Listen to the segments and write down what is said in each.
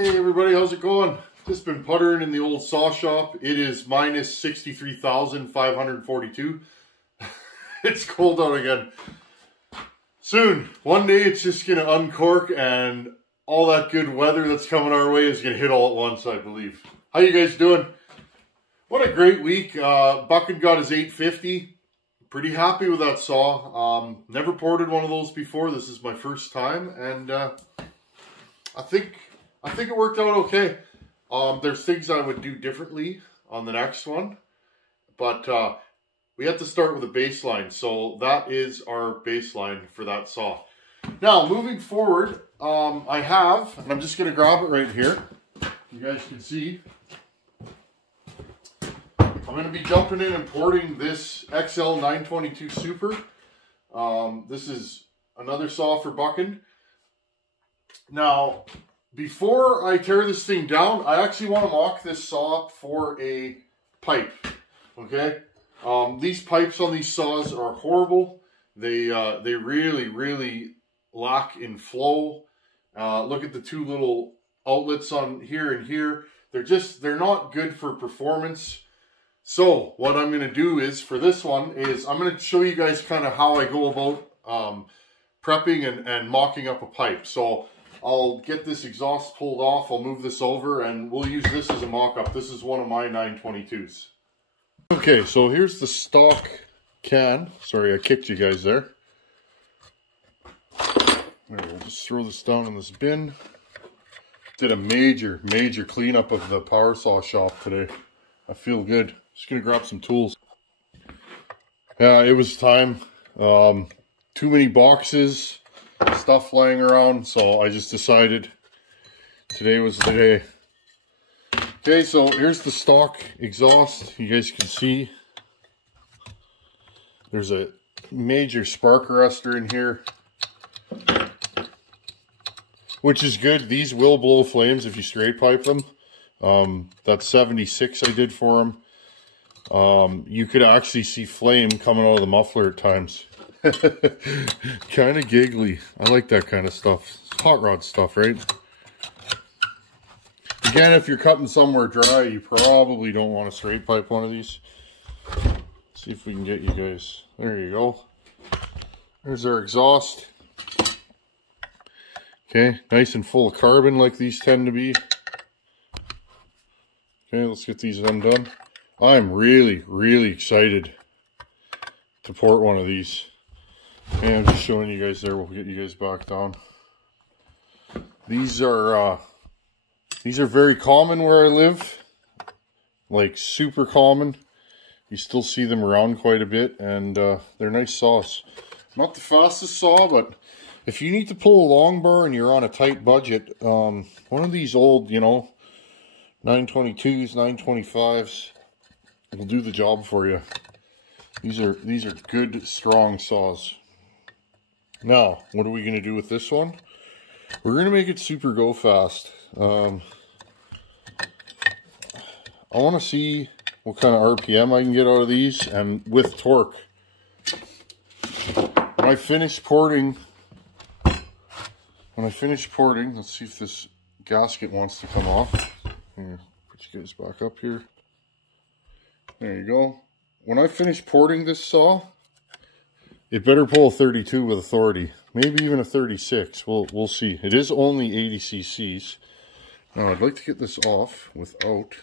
Hey everybody, how's it going? Just been puttering in the old saw shop. It is minus 63,542. It's cold out again. Soon, one day it's just gonna uncork and all that good weather that's coming our way is gonna hit all at once, I believe. How you guys doing? What a great week. Bucking got his 850. Pretty happy with that saw. Never ported one of those before. This is my first time, and I think it worked out okay. There's things I would do differently on the next one, but we have to start with a baseline. So that is our baseline for that saw. Now, moving forward, I have, and I'm just going to grab it right here. You guys can see. I'm going to be jumping in and porting this XL 922 Super. This is another saw for bucking. Now, before I tear this thing down, I actually want to mock this saw up for a pipe, okay? These pipes on these saws are horrible. They really lack in flow. Look at the two little outlets on here and here. They're not good for performance. So what I'm going to do is, for this one, is I'm going to show you guys kind of how I go about prepping and mocking up a pipe. So I'll get this exhaust pulled off, I'll move this over, and we'll use this as a mock-up. This is one of my 922s. Okay, so here's the stock can. Sorry, I kicked you guys there. We'll just throw this down in this bin. Did a major cleanup of the power saw shop today. I feel good. Just gonna grab some tools. Yeah, it was time. Too many boxes, stuff lying around, so I just decided today was the day. Okay, so here's the stock exhaust. You guys can see there's a major spark arrestor in here, which is good. These will blow flames if you straight pipe them. That's 76 I did for them. You could actually see flame coming out of the muffler at times. Kind of giggly. I like that kind of stuff. It's hot rod stuff, right? Again, if you're cutting somewhere dry, you probably don't want to straight pipe one of these. Let's see if we can get you guys. There you go. There's our exhaust. Okay, nice and full of carbon like these tend to be. Okay, let's get these undone. I'm really excited to port one of these. Okay, I'm just showing you guys there. We'll get you guys back down. These are very common where I live. Like super common. You still see them around quite a bit, and they're nice saws. Not the fastest saw, but if you need to pull a long bar and you're on a tight budget, one of these old, 922s, 925s will do the job for you. These are good, strong saws. Now, what are we going to do with this one? We're going to make it super go fast. I want to see what kind of RPM I can get out of these, and with torque. When I finish porting, let's see if this gasket wants to come off. Here, put you guys back up here. There you go. When I finish porting this saw, it better pull a 32 with authority. Maybe even a 36. We'll see. It is only 80 cc's. Now I'd like to get this off without...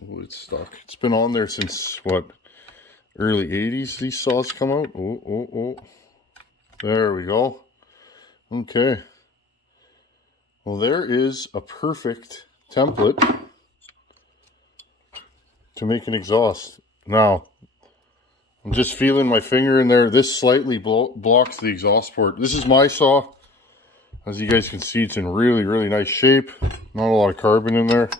Oh, it's stuck. It's been on there since, what, early 80s these saws come out. Oh. There we go. Okay. Well, there is a perfect template to make an exhaust. Now, I'm just feeling my finger in there. This slightly blocks the exhaust port. This is my saw. As you guys can see, it's in really nice shape. Not a lot of carbon in there.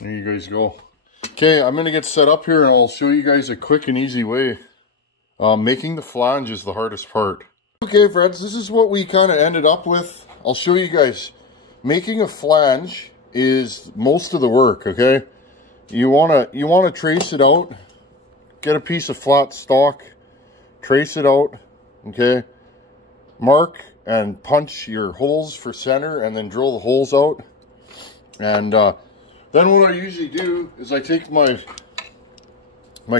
There you guys go. Okay, I'm going to get set up here and I'll show you guys a quick and easy way. Making the flange is the hardest part. Okay, friends, this is what we kind of ended up with. I'll show you guys. Making a flange is most of the work, okay? You wanna trace it out. Get a piece of flat stock, trace it out, okay? mark and punch your holes for center and then drill the holes out. And then what I usually do is I take my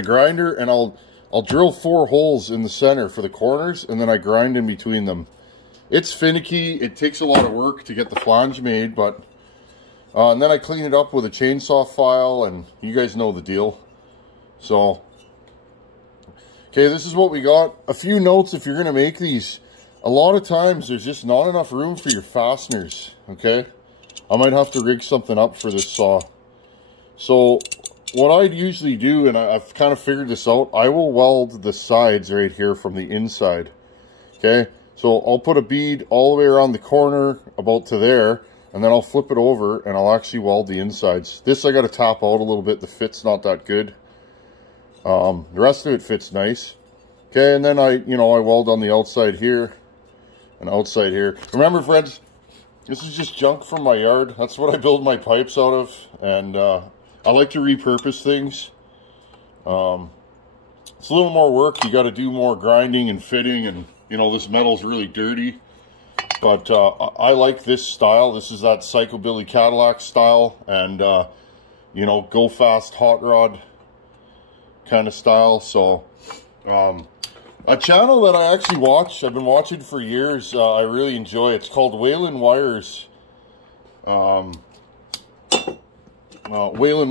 grinder and I'll drill 4 holes in the center for the corners, and then I grind in between them. It's finicky, it takes a lot of work to get the flange made, but and then I clean it up with a chainsaw file, and you guys know the deal. So okay, this is what we got. A few notes if you're going to make these. A lot of times there's just not enough room for your fasteners, okay? I might have to rig something up for this saw. So what I'd usually do, and I've kind of figured this out, I will weld the sides right here from the inside, okay? So I'll put a bead all the way around the corner about to there, and then I'll flip it over and I'll actually weld the insides. This I got to tap out a little bit. The fit's not that good. The rest of it fits nice. Okay, and then I weld on the outside here and outside here. Remember, friends, this is just junk from my yard. That's what I build my pipes out of, and I like to repurpose things. It's a little more work. You got to do more grinding and fitting, and this metal's really dirty. But I like this style. This is that Psychobilly Cadillac style, and go fast hot rod kind of style. So a channel that I actually watch, I've been watching for years, I really enjoy. It's called Whalen Wires. Whalen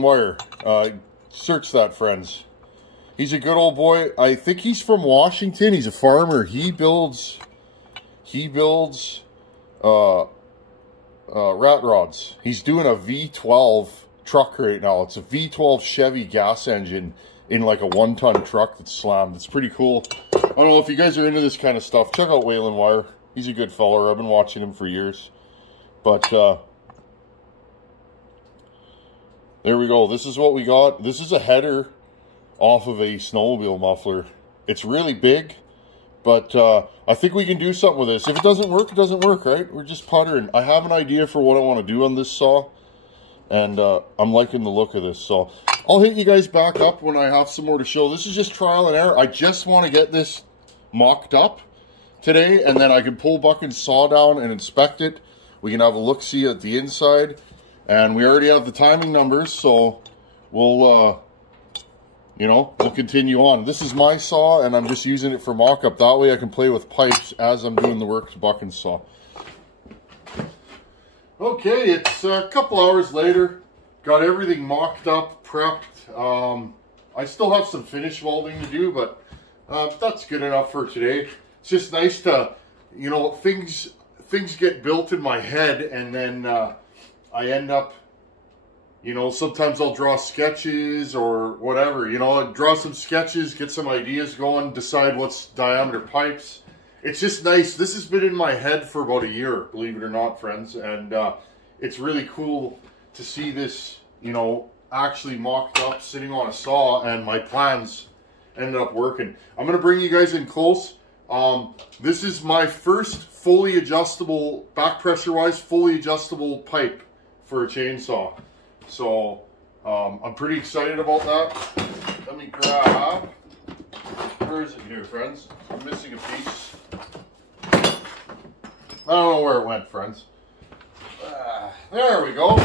Wire. Search that, friends. He's a good old boy. I think he's from Washington. He's a farmer. He builds rat rods. He's doing a V12 truck right now. It's a V12 Chevy gas engine in like a 1-ton truck that's slammed. It's pretty cool. I don't know if you guys are into this kind of stuff. Check out Whalen Wire. He's a good feller. I've been watching him for years. But there we go. This is what we got. This is a header off of a snowmobile muffler. It's really big, but I think we can do something with this. If it doesn't work, it doesn't work, right? We're just puttering. I have an idea for what I want to do on this saw, and I'm liking the look of this. So I'll hit you guys back up when I have some more to show. This is just trial and error. I just want to get this mocked up today, and then I can pull Buckin's saw down and inspect it. We can have a look-see at the inside, and we already have the timing numbers, so we'll we'll continue on. This is my saw, and I'm just using it for mock-up. That way I can play with pipes as I'm doing the work to Buckin's saw. Okay, it's a couple hours later. Got everything mocked up, prepped. I still have some finish welding to do, but that's good enough for today. It's just nice to, things get built in my head, and then I end up, sometimes I'll draw sketches or whatever, I'll draw some sketches, get some ideas going, decide what's diameter pipes. It's just nice. This has been in my head for about a year, believe it or not, friends. And it's really cool to see this, actually mocked up, sitting on a saw, and my plans ended up working. I'm going to bring you guys in close. This is my first fully adjustable, back pressure wise, fully adjustable pipe for a chainsaw. So I'm pretty excited about that. Let me grab, where is it here, friends? I'm missing a piece. I don't know where it went, friends. There we go.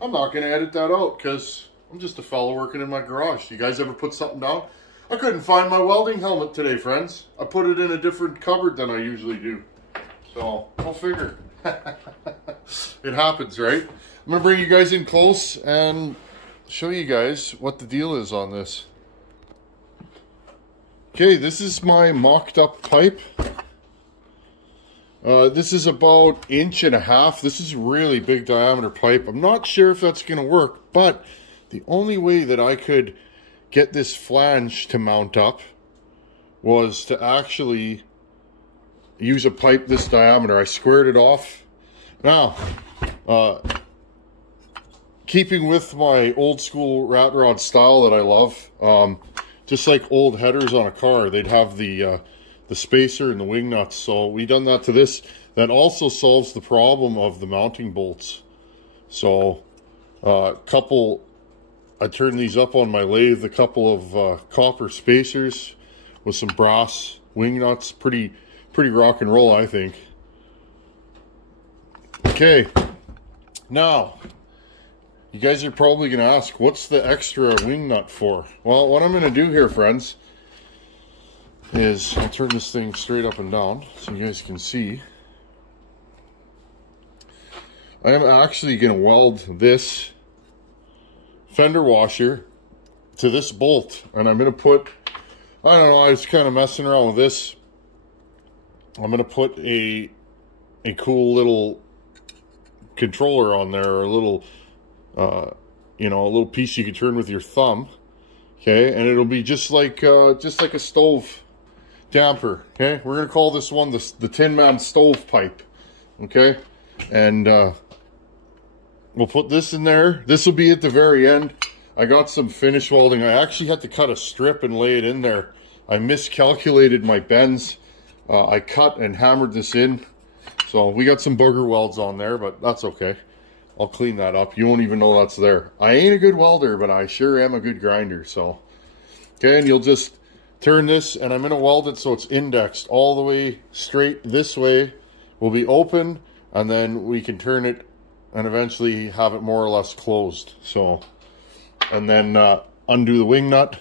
I'm not going to edit that out because I'm just a fellow working in my garage. You guys ever put something down? I couldn't find my welding helmet today, friends. I put it in a different cupboard than I usually do. So, go figure. It happens, right? I'm going to bring you guys in close and show you guys what the deal is on this. Okay, this is my mocked up pipe. This is about 1.5 inches. This is really big diameter pipe. I'm not sure if that's going to work, but the only way that I could get this flange to mount up was to actually use a pipe this diameter. I squared it off. Now, keeping with my old school rat rod style that I love, just like old headers on a car, they'd have the spacer and the wing nuts. So we done that to this. That also solves the problem of the mounting bolts. So I turned these up on my lathe, a couple of copper spacers with some brass wing nuts, pretty pretty rock and roll, I think. Okay, now, you guys are probably going to ask, what's the extra wing nut for? Well, what I'm going to do here, friends, is I'll turn this thing straight up and down so you guys can see. I am actually going to weld this fender washer to this bolt, and I'm going to put, I don't know, I was kind of messing around with this. I'm going to put a cool little controller on there, or a little you know, a little piece you can turn with your thumb, okay, and it'll be just like a stove damper, okay. We're gonna call this one the Tin Man stove pipe, okay, and we'll put this in there. This will be at the very end. I got some finish welding. I actually had to cut a strip and lay it in there. I miscalculated my bends. I cut and hammered this in, so we got some booger welds on there, but that's okay. I'll clean that up. You won't even know that's there. I ain't a good welder, but I sure am a good grinder. So, okay, and you'll just turn this, and I'm going to weld it so it's indexed all the way straight this way. Will be open, and then we can turn it and eventually have it more or less closed. So, and then undo the wing nut.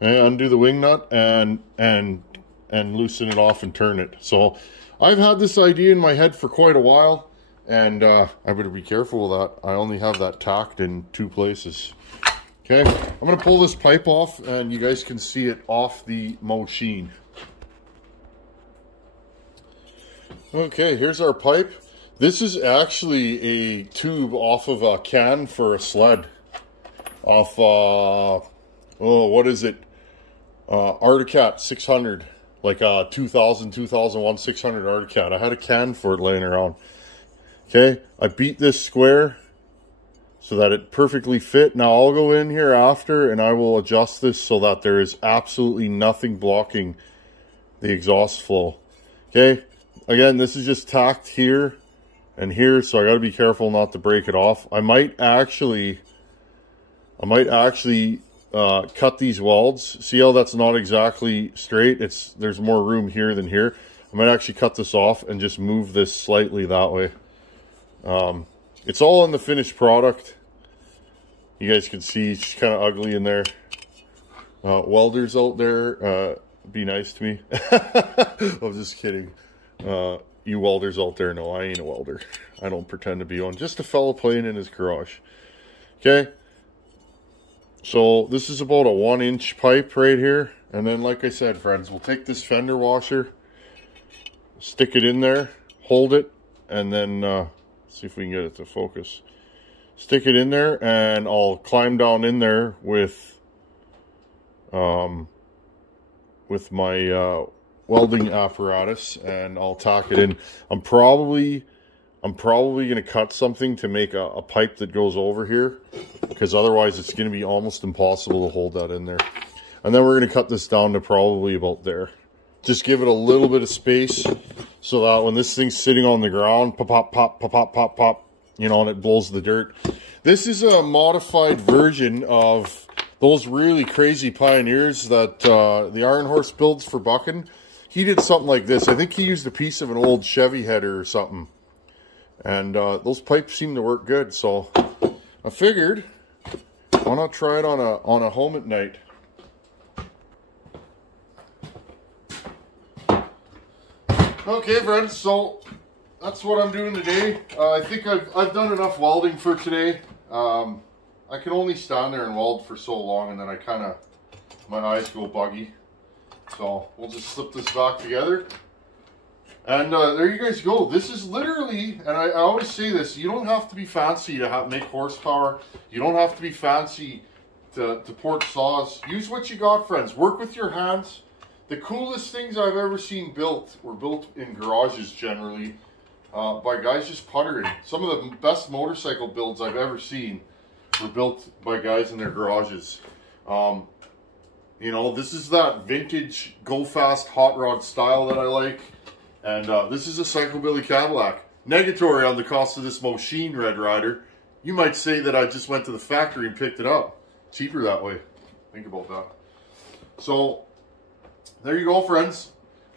Okay, undo the wing nut and loosen it off and turn it. So, I've had this idea in my head for quite a while. And I better be careful with that. I only have that tacked in 2 places. Okay, I'm going to pull this pipe off and you guys can see it off the machine. Okay, here's our pipe. This is actually a tube off of a can for a sled. Off, oh, what is it? Articat 600. Like a 2000, 2001 600 Articat. I had a can for it laying around. Okay, I beat this square so that it perfectly fit. Now I'll go in here after and I will adjust this so that there is absolutely nothing blocking the exhaust flow. Okay, again, this is just tacked here and here, so I got to be careful not to break it off. I might actually cut these welds. See how that's not exactly straight? There's more room here than here. I might actually cut this off and just move this slightly that way. It's all in the finished product. You guys can see it's kind of ugly in there. Welders out there, be nice to me. I'm just kidding. You welders out there know I ain't a welder. I don't pretend to be one. Just a fella playing in his garage. Okay. So this is about a 1-inch pipe right here. And then, like I said, friends, we'll take this fender washer, stick it in there, hold it, and then see if we can get it to focus. Stick it in there, and I'll climb down in there with my welding apparatus, and I'll tack it in. I'm probably going to cut something to make a pipe that goes over here, because otherwise it's going to be almost impossible to hold that in there. And then we're going to cut this down to probably about there. Just give it a little bit of space so that when this thing's sitting on the ground, pop, pop, pop, pop, pop, pop, pop, you know, and it blows the dirt. This is a modified version of those really crazy Pioneers that the Iron Horse builds for bucking. He did something like this. I think he used a piece of an old Chevy header or something. And those pipes seem to work good. So I figured, why not try it on a home at night? Okay, friends, so that's what I'm doing today. I think I've done enough welding for today. I can only stand there and weld for so long, and then my eyes go buggy. So we'll just slip this back together. And there you guys go. This is literally, and I always say this, you don't have to be fancy to make horsepower. You don't have to be fancy to port saws. Use what you got, friends. Work with your hands. The coolest things I've ever seen built were built in garages generally by guys just puttering. Some of the best motorcycle builds I've ever seen were built by guys in their garages. You know, this is that vintage go fast hot rod style that I like. And this is a Psychobilly Cadillac. Negatory on the cost of this machine, Red Rider. You might say that I just went to the factory and picked it up. Cheaper that way. Think about that. So, there you go, friends.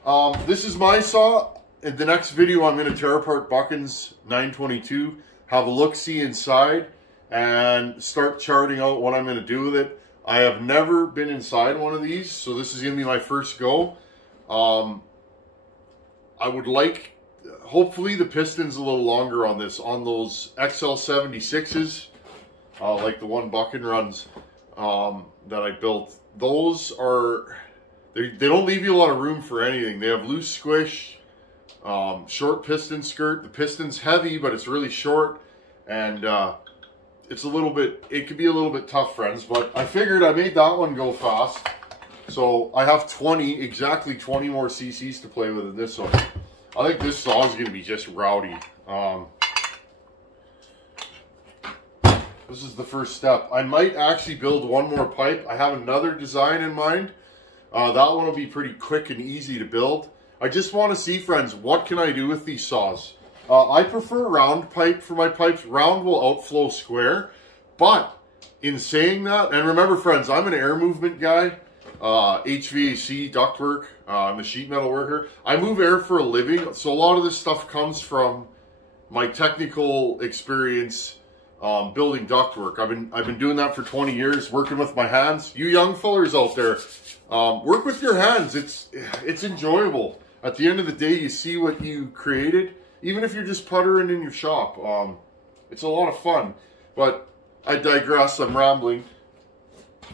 This is my saw. In the next video, I'm going to tear apart Buchan's 922, have a look-see inside, and start charting out what I'm going to do with it. I have never been inside one of these, so this is going to be my first go. I would like, hopefully the piston's a little longer on this. On those XL76s, like the one Buchan runs that I built, those are, they don't leave you a lot of room for anything. They have loose squish, short piston skirt. The piston's heavy, but it's really short, and it's a little bit, it could be a little bit tough, friends, but I figured I made that one go fast. So I have exactly 20 more cc's to play with in this one. I think this saw is going to be just rowdy. This is the first step. I might actually build one more pipe. I have another design in mind. That one will be pretty quick and easy to build. I just want to see, friends, what can I do with these saws? I prefer round pipe for my pipes. Round will outflow square. But in saying that, and remember, friends, I'm an air movement guy. HVAC, ductwork, I'm a sheet metal worker. I move air for a living, so a lot of this stuff comes from my technical experience building ductwork. I've been doing that for 20 years, working with my hands. You young fellers out there, work with your hands. It's enjoyable. At the end of the day, you see what you created, even if you're just puttering in your shop. It's a lot of fun, but I digress, I'm rambling.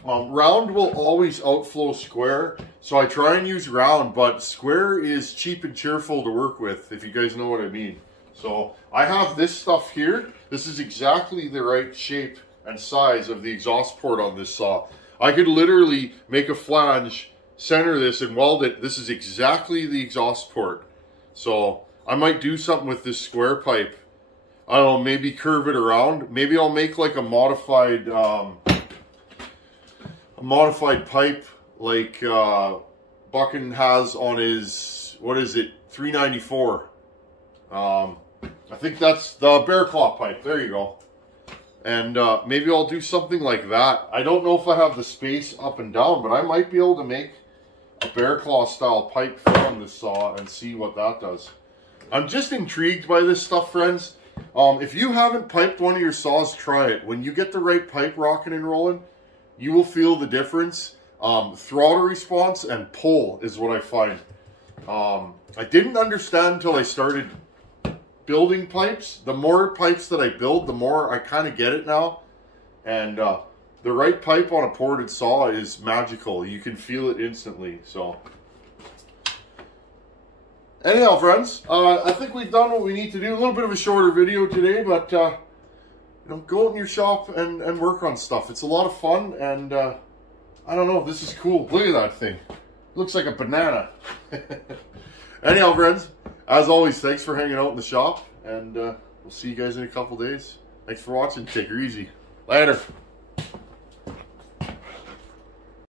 Round will always outflow square, so I try and use round, but square is cheap and cheerful to work with, if you guys know what I mean. So I have this stuff here. This is exactly the right shape and size of the exhaust port on this saw. I could literally make a flange, center this, and weld it. This is exactly the exhaust port. So I might do something with this square pipe. I don't know, maybe curve it around. Maybe I'll make like a modified pipe like Buchan has on his, what is it, 394. I think that's the bear claw pipe. There you go. And maybe I'll do something like that. I don't know if I have the space up and down, but I might be able to make a bear claw style pipe fit on this saw and see what that does. I'm just intrigued by this stuff, friends. If you haven't piped one of your saws, try it. When you get the right pipe rocking and rolling, you will feel the difference. Throttle response and pull is what I find. I didn't understand until I started building pipes. The more pipes that I build, the more I kind of get it now. And the right pipe on a ported saw is magical. You can feel it instantly. So anyhow, friends, I think we've done what we need to do. A little bit of a shorter video today, but you know, go out in your shop and work on stuff. It's a lot of fun, and I don't know, this is cool. Look at that thing. It looks like a banana. Anyhow, friends, as always, thanks for hanging out in the shop, and we'll see you guys in a couple days. Thanks for watching. Take her easy. Later.